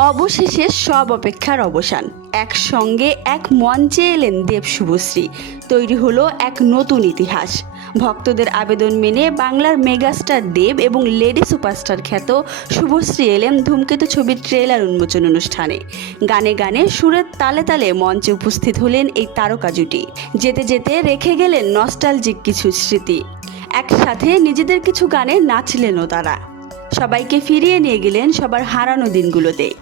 অবশেষে সব অপেক্ষার অবসান। একসঙ্গে এক মঞ্চে এলেন দেব শুভশ্রী। তৈরি হলো এক নতুন ইতিহাস। ভক্তদের আবেদন মেনে বাংলার মেগাস্টার দেব এবং লেডি সুপারস্টার খ্যাত শুভশ্রী এলেন ধূমকেতু ছবির ট্রেলার উন্মোচন অনুষ্ঠানে। গানে গানে সুরের তালে তালে মঞ্চে উপস্থিত হলেন এই তারকা জুটি। যেতে যেতে রেখে গেলেন নস্টালজিক কিছু স্মৃতি। একসাথে নিজেদের কিছু গানে নাচলেনও তারা। সবাইকে ফিরিয়ে নিয়ে গেলেন সবার হারানো দিনগুলোতে।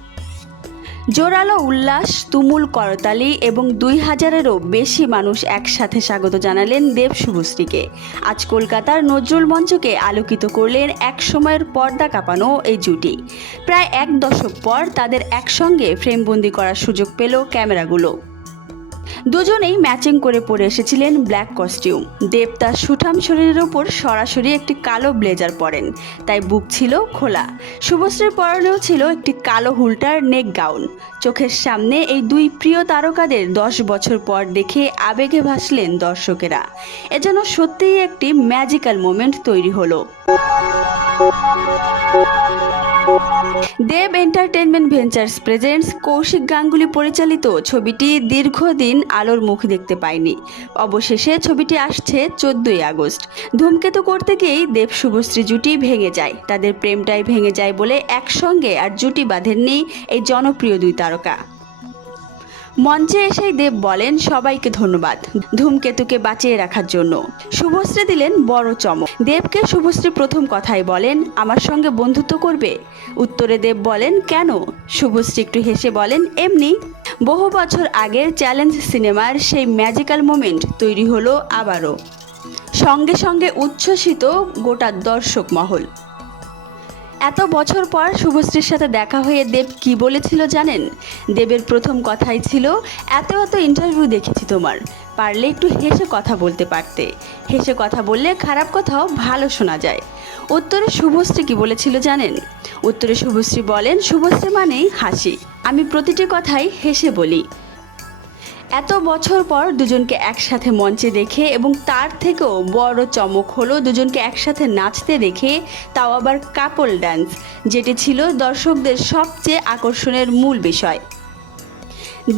জোরালো উল্লাস, তুমুল করতালি এবং দুই হাজারেরও বেশি মানুষ একসাথে স্বাগত জানালেন দেব শুভশ্রীকে। আজ কলকাতার নজরুল মঞ্চকে আলোকিত করলেন এক সময়ের পর্দা কাঁপানো এই জুটি। প্রায় এক দশক পর তাদের একসঙ্গে ফ্রেমবন্দি করার সুযোগ পেল ক্যামেরাগুলো। দুজনেই ম্যাচিং করে পরে এসেছিলেন ব্ল্যাক কস্টিউম। দেব তার সুঠাম শরীরের ওপর সরাসরি একটি কালো ব্লেজার পরেন। তাই বুক ছিল খোলা। শুভশ্রীর পরনেও ছিল একটি কালো হুলটার নেক গাউন। চোখের সামনে এই দুই প্রিয় তারকাদের দশ বছর পর দেখে আবেগে ভাসলেন দর্শকেরা। এজন্য সত্যিই একটি ম্যাজিক্যাল মোমেন্ট তৈরি হলো। Dev entertainment ventures presents Kaushik Ganguly পরিচালিত ছবিটি দীর্ঘদিন আলোর মুখ দেখতে পায়নি। অবশেষে ছবিটি আসছে চোদ্দই আগস্ট। ধূমকেতু করতে গিয়েই দেব শুভশ্রী জুটি ভেঙে যায়। তাদের প্রেমটাই ভেঙে যায় বলে একসঙ্গে আর জুটি বাঁধেননি এই জনপ্রিয় দুই তারকা। মঞ্চে এসেই দেব বলেন সবাইকে ধন্যবাদ ধূমকেতুকে বাঁচিয়ে রাখার জন্য। শুভশ্রী দিলেন বড় চমক। দেবকে শুভশ্রী প্রথম কথাই বলেন, আমার সঙ্গে বন্ধুত্ব করবে? উত্তরে দেব বলেন, কেন? শুভশ্রী একটু হেসে বলেন, এমনি। বহু বছর আগের চ্যালেঞ্জ সিনেমার সেই ম্যাজিক্যাল মোমেন্ট তৈরি হলো আবারও। সঙ্গে সঙ্গে উচ্ছ্বসিত গোটা দর্শক মহল। এত বছর পর শুভশ্রীর সাথে দেখা হয়ে দেব কি বলেছিল জানেন? দেবের প্রথম কথাই ছিল, এত এত ইন্টারভিউ দেখেছি তোমার। পারলে একটু হেসে কথা বলতে পারতে। হেসে কথা বললে খারাপ কথাও ভালো শোনা যায়। উত্তরে শুভশ্রী কি বলেছিল জানেন? উত্তরে শুভশ্রী বলেন, শুভশ্রী মানেই হাসি। আমি প্রতিটি কথাই হেসে বলি। এত বছর পর দুজনকে একসাথে মঞ্চে দেখে এবং তার থেকেও বড় চমক হলো দুজনকে একসাথে নাচতে দেখে, তাও আবার কাপল ডান্স যেটি ছিল দর্শকদের সবচেয়ে আকর্ষণের মূল বিষয়।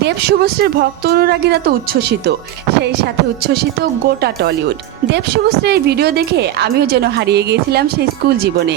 দেব শুভশ্রীর ভক্ত অনুরাগীরা তো উচ্ছ্বসিত, সেই সাথে উচ্ছ্বসিত গোটা টলিউড। দেব শুভশ্রীর এই ভিডিও দেখে আমিও যেন হারিয়ে গিয়েছিলাম সেই স্কুল জীবনে।